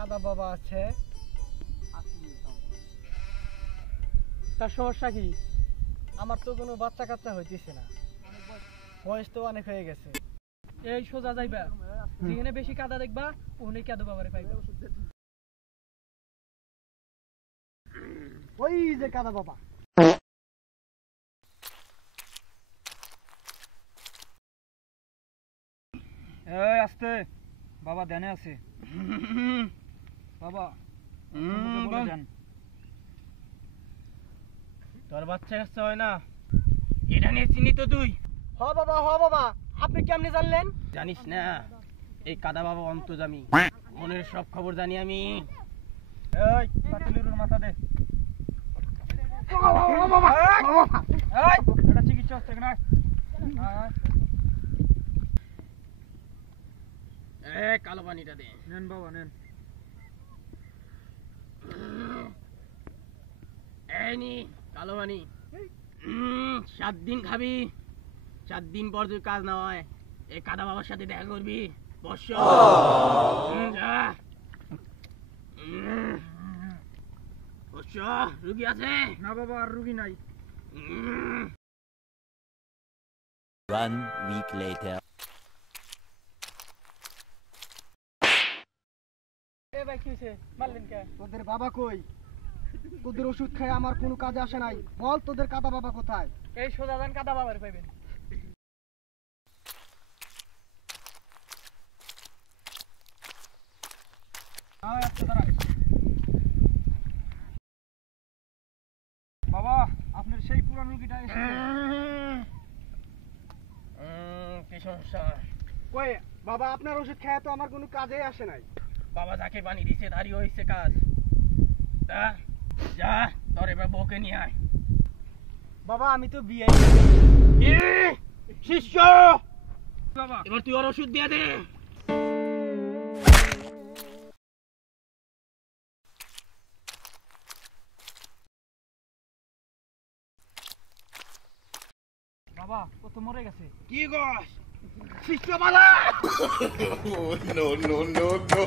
কাদা বাবা আছে। তার সমস্যা কি? আমার তো কোনো বাচ্চা কাচ্চা হইতেছে না, বয়স তো অনেক হয়ে গেছে। এই সোজা যাইবা, যেখানে বেশি কাদা দেখবা ওখানে কাদা বাবারে পাইবা। ওই যে কাদা বাবা। এই আস্তে, বাবা ধ্যানে আছে। বাবা যান। তোর বাচ্চা কাচ্চা হয় না, এটা নিয়ে চিনি তো তুই? হ বাবা, হ বাবা, আপনি কেমনে জানলেন? জানিস না এই কাদা বাবা অন্তর্যামী, মনের সব খবর জানি আমি। এই পাতিলুর মাথা দে। এই এটা চিকিৎসা হচ্ছে না। কালো পানিটা দে। নেন বাবা নেন। এই নি কালো পানি, 7 দিন খাবি। 7 দিন পর যদি কাজ না হয় এই কাদা বাবার সাথে দেখা করবি। বর্ষ রুগী আছে না বাবা, আর রুগী নাই। 1 week later. এ ভাই কি হইছে, মারলেন কে? তোদের বাবা কই? তোদের ওষুধ খাই আমার কোনো কাজে আসে নাই। বল তোদের কাদা বাবা কোথায়? এই সোজা যান, কাদা বাবারে পাইবেন। বাবা আপনার সেই পুরান রুগীটা এসেছে। কি সমস্যা? কই বাবা, আপনার ওষুধ খায় তো আমার কোনো কাজে আসে নাই। বাবা যাকে পানি দিছে তারই হয়েছে কাজ। যা তোর এবার বউকে নিয়ে আয়। বাবা আমি তো বিয়ে। শিষ্য বাবা এবার তুই ওর ওষুধ দিয়ে দে। বাবা ও তো মরে গেছে। কি গস শিষ্য বালা? No, no, no, no.